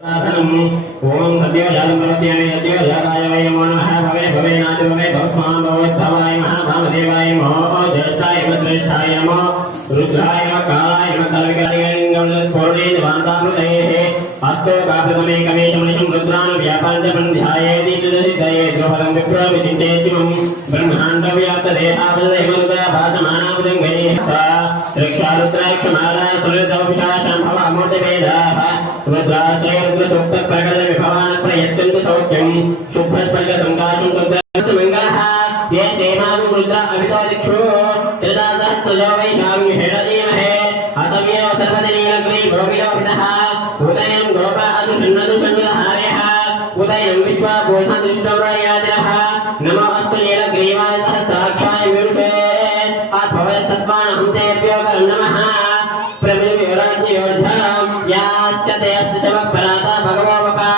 ओम सद्यो जातमृत्यानि सद्यो जाताय वै नमो नमः भवे भवे नाथ भवे भवस्मान् भवस्वाय महाभावदेवाय नमो ज्येष्ठाय श्रेष्ठाय नमो रुद्राय नमः कालाय नमः सर्वकार्यलिङ्गं स्फोरणे वान्तामृतये अस्तो कापदमे कमेशमनिशं रुद्रान् व्यापारजपं ध्यायेति तदधितये द्रवलं विप्रो विचिन्तयेतिमं ब्रह्माण्डव्याप्तदेहावदेवनुता भासमानावदङ्गये सा रक्षारुद्राक्षमाला सुरतौषाशं भवामूर्तिवेदाः रुद्राश्रयरुद्रसूक्तप्रकटन विभवान् प्रयच्छन्तु सौख्यं शुभस्पर्गसङ्काशं तद्रसमङ्गाः ये देवान् रुद्र अभितो दिक्षु त्रिदासहस्रजो वैशाम्य हेडदीमहे हतव्यो सर्वदनीलग्री गोविलोभितः उदयं गोपा अदुषण्णदु षण्डहार्यः उदयं विश्वा भूषणदुष्टव्रयादिनः नमो अस्तु नीलग्रीवाय सहस्राक्षाय विरुषे अथवय सत्त्वानहं तेभ्यो करं नमः प्रभुविराज्ञयोर्धां याच्यते अस्तशवपराता भगवोपका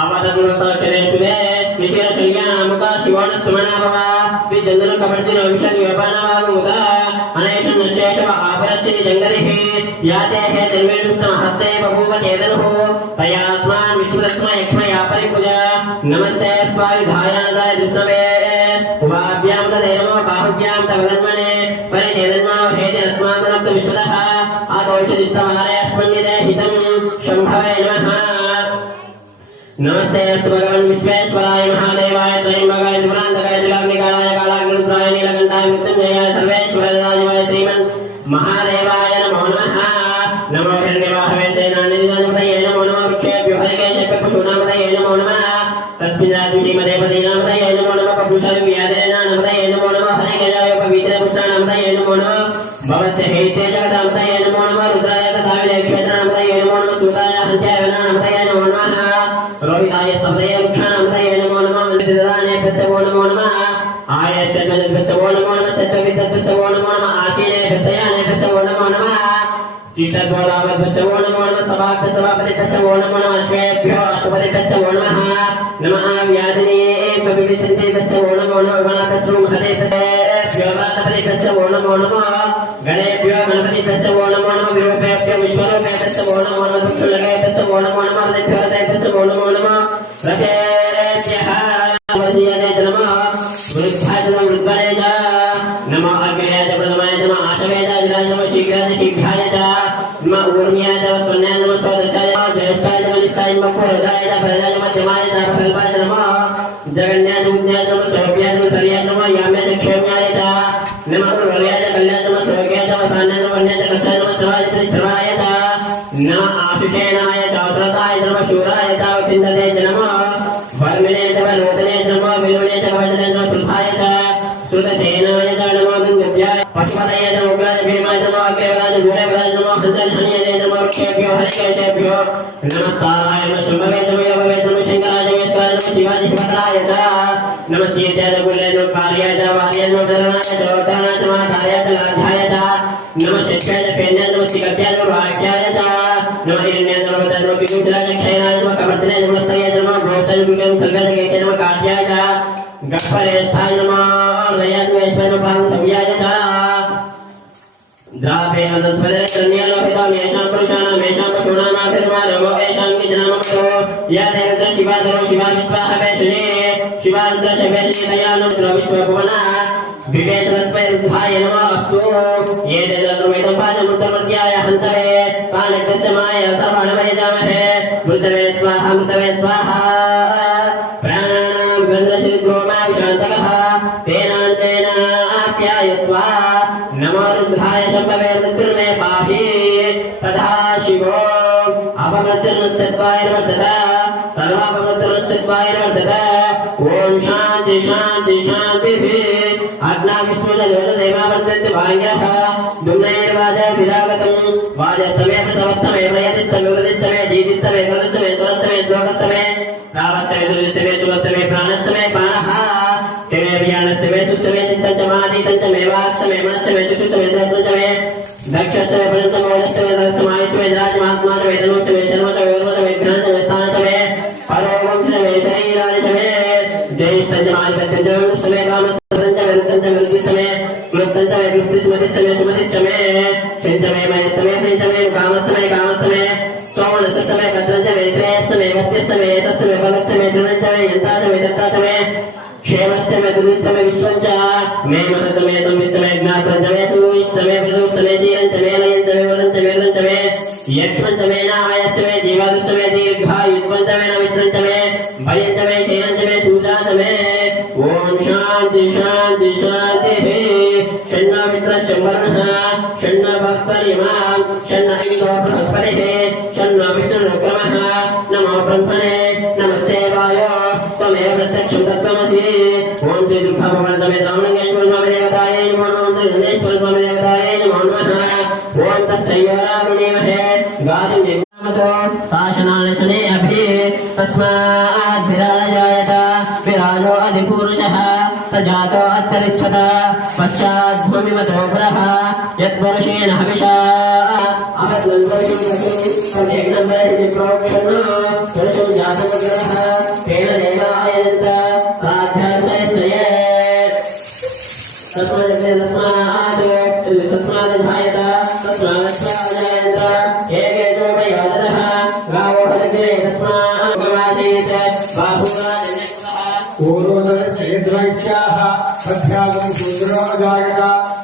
आवदनुरसक्षरेषुदे विशिरशल्यामुका शिवोणसुमनाभवा विचन्दनकपर्दिनो विषद्व्यपानवागमुदा अनेशं नशेषव आपरस्यति जङ्गलिः याते हे जन्मेणुस्तमहस्ते बभूव चेतनुः तयास्मान् विश्वदस्मै यक्ष्मया परिपूजा नमस्ते स्वायुधायानदाय विष्णवे उभाभ्यां तदे नमो बाहुभ्यां तवदन्मने परिचेदन्मा हेते अस्मान् विश्वदः आदोषदिष्टमारे अस्मन्यते हितं शम्भवे नमः नमस्ते अस्तु भगवन् विश्वेश्वराय महादेवाय त्रयम्बकाय त्रिपुरान्तकाय त्रिकाग्निकालाय कालाग्निरुद्राय नीलकण्ठाय मृत्युञ्जयाय सर्वेश्वराय श्रीमन् महादेवाय नमो नमः नमो हिरण्यवाहवे सेनानिधिनामपतये नमो नमः वृक्षेभ्यो हरिकेशेभ्यः पशूनामपतये नमो नमः तस्मिन्नाद्विषीमदेवतीनामपतये नमो नमः पपुषाविव्याधेनामपतये नमो नमः हरिकेशाय पवित्रपुत्राणामपतये नमो नमः भवस्य हेते जगदामपतये नमो नमः रुद्राय तथा विलेक्षेत्रामपतये नमो नमः सूताय हन्त्यायनामपतये नमो नमः रोहिताय स्तब्धये वृक्षाणामपतये नमो नमः मन्दिरदानेभ्यः नमो नमः आयश्चर्मजभ्यः नमो नमः शत्रविद्भ्यः नमो नमः आशीनेभ्यः नमो नमः शीतद्वारावद्भ्यः नमो नमः सभाभ्यः नमो नमः अश्वेभ्यो अश्वपतिभ्यः नमः नमः व्याधिनेभ्यः विविधन्तेभ्यः नमो नमः गणाभ्यः महतेभ्यः नमो नमः गणेभ्यो गणपतिभ्यः नमो नमः विरूपेभ्यो विश्वरूपेभ्यः नमो नमः सुक्षुलकेभ्यः नमो नमः हृदयभ्यो नमो नमः रथेभ्यः नमः वृद्धाय वृद्धाय नमः अग्रयाय प्रथमाय नमः आशवेय नमः शीघ्राय शीघ्राय नमः ऊर्म्याय स्वन्याय नमः स्वदशाय ज्येष्ठाय बलिष्ठाय नमः पूर्वजाय भरजाय मध्यमाय प्रकल्पाय नमः जगन्याय उज्ञाय नमः सौभ्याय नमः सर्याय नमः याम्याय क्षेम्याय नमः उर्वर्याय कल्याय नमः स्वर्गाय वसान्याय नमः वन्याय कक्षाय नमः सर्वाय श्रवाय नमः आशुषेणाय चात्रताय नमः शूराय चिन्तते नमः वर्मिणे च लोचने नमः विलोने च वचने नमः सुधाय च श्रुतसेनाय च नमः गङ्गव्याय पशुपतये च उग्राय भीमाय नमः अग्रेवराय दूरेवराय नमः हन्तर्हन्ये नमः वृक्षेभ्यो हरिकेशेभ्यो नमः ताराय नमः शुभवे नमः योगवे नमः शङ्कराय नमः शिवाय शिवराय च नमः तीर्थाय गुरुले नमः कार्याय च वार्याय नमः धरणाय च वक्त्राय च महाकार्याय च लाध्याय च नमः शिष्याय च पेन्याय नमः सिकत्याय नमः वाक्याय च नमः हिरण्याय नमः नमः विदुषाय क्षयनाय नमः कमर्दनाय नमः तये नमः घोषाय नमः सर्गजगेते नमः कार्याय च गह्वरेष्ठाय नमः हृदयाय नमः सव्याय च द्रापेण तस्मदे तन्यलोहिता मेषां पुरुषाणां मेषां पशूनां नमो एषां किजनामो या देवता शिवाधरो शिवा विश्वाहवे शुने शिवान्त शवेशने दयानं विश्वभुवना विवेकस्मै रुद्धाय नमः अस्तु ये देवद्रुमेतं पादमुद्रमर्त्याय हन्तवे कालकस्य माय सर्वाणवये जामहे मृतवे स्वाहा मृतवे स्वाहा प्राणानां ग्रन्थशिरोमा विशान्तकः तेनान्तेन आप्याय स्वाहा नमो रुद्राय शम्भवे रुद्रमे पाहि तथा शिवो अपमृत्युर्नस्तत्वाय वर्तते सर्वापमृत्युर्नस्तत्वाय वर्तते ओम शांति शांति शांतिः आज्ञा विष्णुदेवा वर्तते भाग्यः दुम्नैर्वाजः विरागतं वाजसमेत समस्तमे प्रयतिस्तमे वृदिस्तमे जीतिस्तमे वृदिस्तमे स्वस्तमे श्लोकस्तमे सावस्तमे दुर्दिस्तमे सुवस्तमे प्राणस्तमे पाणः तमे व्यानस्तमे सुस्तमे चित्तञ्चमादि तञ्चमेवास्तमे मनस्तमे चुष्टमे धर्तञ्चमे दक्षस्तमे पदन्तमे वदस्तमे धरस्तमायित्वे राजमात्मानमे तनोस्तमे शर्मतमे वर्मतमे घ्रान्तमे स्थानतमे परोमंसमे शरीरानितमे ज्येष्ठञ्चमादितञ्चमे कामस्तमे तञ्चमे वृद्धिस्तमे मृत्तञ्चमे वृद्धिस्मतिस्तमे सुमतिस्तमे शञ्चमे मयस्तमे तञ्चमे कामस्तमे यस्य तस्य बलस्य दृढञ्च यन्ताच दत्ताच क्षेमस्य दुरितमे विश्वञ्च मे मदतमे संवितमे ज्ञातञ्च मे सुवितमे प्रसुतमे शीलञ्च मे लयञ्च मे वदञ्च मे वदञ्च मे यक्षञ्च मे नामयस्य मे जीवादुश्च मे दीर्घायुत्वञ्च मे नवित्रञ्च मे भयञ्च मे शीलञ्च मे सूजाच मे ॐ शान्ति शान्ति शान्तिः षण्ण मित्रशंवरणः षण्ण भक्तरिमां षण्ण इन्द्रो बृहस्पतिः षण्ण विष्णुक्रमः नमो ब्रह्मणे नमस्ते वायो त्वमेव प्रत्यक्षं तत्त्वमसि ॐ श्री दुर्गाभगवते रामलिंगेश्वर स्वामी देवतायै नमो नमः श्री गणेश्वर स्वामी देवतायै नमो नमः ॐ तत्सैवरामणीमहे गादिनिर्मामतो शासनालशने अभि तस्मात् विराजायत विराजो अधिपुरुषः स जातो अन्तरिक्षत पश्चात् भूमिमतो पुरः यद्वर्षेण हविषा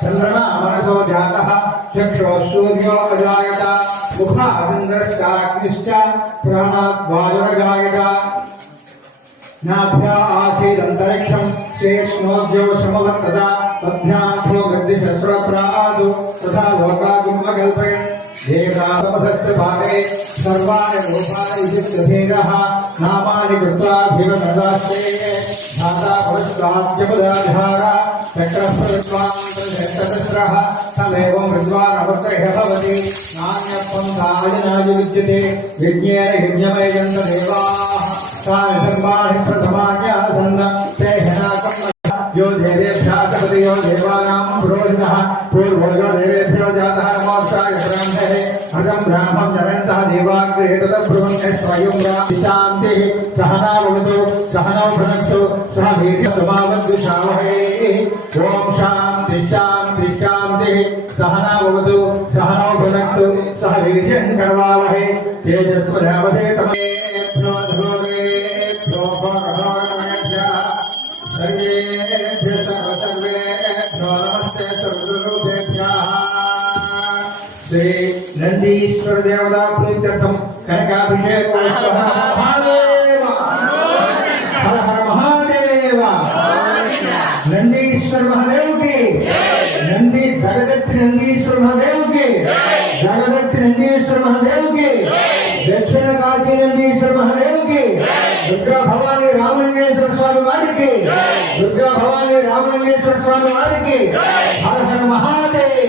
चंद्रमा मनसो जातः चक्षुसूर्यो अजायत मुखादिन्द्रश्चाग्निश्च प्राणाद्वायुरजायत नाभ्या आसीदन्तरिक्षं शेष्णोद्यो समवर्तत पद्भ्याथो गद्दिशस्रप्रादु तथा लोकागुमकल्पयन् देवासमसस्य भागे सर्वाणि रूपाणि विचित्रधीरः नामानि कृत्वाभिवददास्ते धाता पुरस्ताद्यपदाधार चक्रस्रः तमेवं विद्वानवत्रयः भवति नान्यपन्थायनाय विद्यते यज्ञेन यज्ञमयजन्तदेवाः तानि धर्माणि प्रथमान्यासन् ते हनाकं यो देवेभ्यः सपदयो देवानां पुरोहितः पूर्वो यो देवेभ्यो जातः नमोऽर्चाय ब्राह्मणे अजं ब्राह्मं चरन्तः देवाग्रे तदब्रुवन्ते स्वयं शान्तिः सहना भवतु सहनौ भुनक्तु सह वीर्यसमावद्विषावहै ॐ शान्ति शान्ति शान्तिः सहना भवतु सहनौ भुनक्तु सह वीर्यं करवावहै तेजस्वधावधेतमेभ्यो धूरेभ्यो भगवानेभ्यः सर्वेभ्यः सर्वेभ्यो नमस्ते सर्वरूपेभ्यः श्री नंदीश्वर देवता प्रीत्यर्थम कनकाभिषेक महादेव हर हर महादेव नंदीश्वर महादेव की नंदी जगदत्रि नंदीश्वर महादेव की जगदत्रि नंदीश्वर महादेव की दक्षिण काशी नंदीश्वर महादेव की दुर्गा भवानी रामलिंगेश्वर स्वामी वारी की दुर्गा भवानी रामलिंगेश्वर स्वामी वारी की हर हर महादेव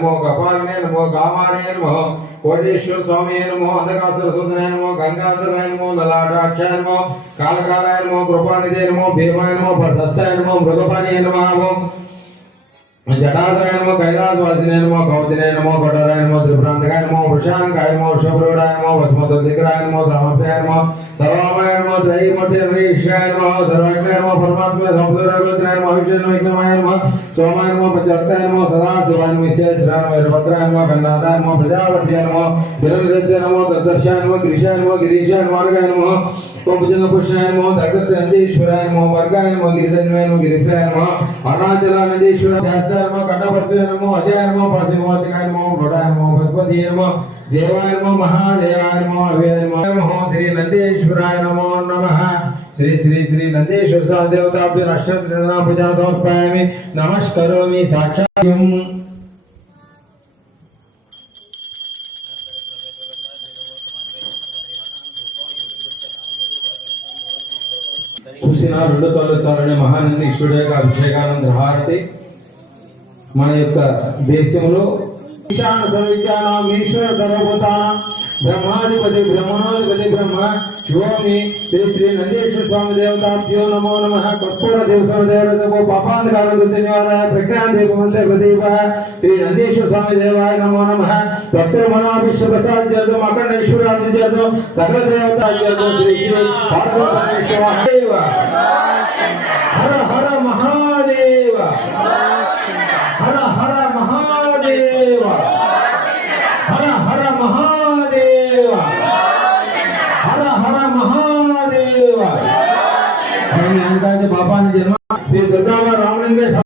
नमो कपालिने नमो कामाने नमो कोटेश्वर स्वामी नमो अंधकासुर सूदने नमो गंगाधराय नमो ललाटाक्षाय नमो कालकालाय नमो कृपानिधे नमो भीमाय नमो प्रदत्ताय नमो मृगपाणिये नमः जटाधराय नमो कैलासवासिने नमो कवचिने नमो कठोराय नमो त्रिपुरांतकाय नमो वृषांकाय नमो वृषभरूढाय नमो भस्मोदधिकाय नमो सामप्रियाय नमो सर्वामय नमो त्रयीमूर्तिर्वीक्षाय नमो सर्वज्ञाय नमो परमात्मने संपूर्णगोत्राय नमो विष्णुविघ्नमाय नमो सोमाय नमो पंचवक्ताय नमो सदाशिवाय नमो श्रीराम वीरभद्राय नमो गन्नाथाय नमो प्रजापतये नमो विरमृत्य नमो दत्तर्षाय नमो गिरीशाय नमो गिरीशाय मार्गाय नमो ओमजंग पुष्णाय नमो दत्तनंदीश्वराय नमो वर्गाय नमो गिरिधन्वाय नमो गिरिशाय नमो अरुणाचलानंदीश्वराय शास्त्राय नमो कण्ठवर्षाय नमो अजयाय नमो पार्थिववाचकाय नमो घोडाय नमो बृहस्पतिये नमो देवाय नमो महादेवाय नमो अव्यय नमो श्री नंदीश्वराय नमो नमः श्री श्री श्री नंदीश्वर देवताभ्यो नक्षत्रजना पूजा समर्पयामि नमस्करोमि साक्षात् చూసిన రెండు తొలచాలని మహానందీశ్వరుడు యొక్క అభిషేకానంద హారతి మన యొక్క దేశంలో ఈశాన సర్వజ్ఞానం ఈశ్వర సర్వభూతానం బ్రహ్మాధిపతి బ్రహ్మాధిపతి బ్రహ్మ శివమి శ్రీ శ్రీ నందీశ్వర స్వామి దేవతాభ్యో నమో నమః కర్పూర దేవస్వామి దేవతకు పాపాంధకారం నివారణాయ ప్రజ్ఞాదీపమంతే ప్రదీప శ్రీ నందీశ్వర స్వామి దేవాయ నమో నమః భక్తుల మనోభిష్ట ప్రసాద్ చేద్దాం అఖండ ఈశ్వరాన్ని చేద్దాం సకల దేవత చేద్దాం శ్రీ శ్రీ పార్వతీ హర హర మహా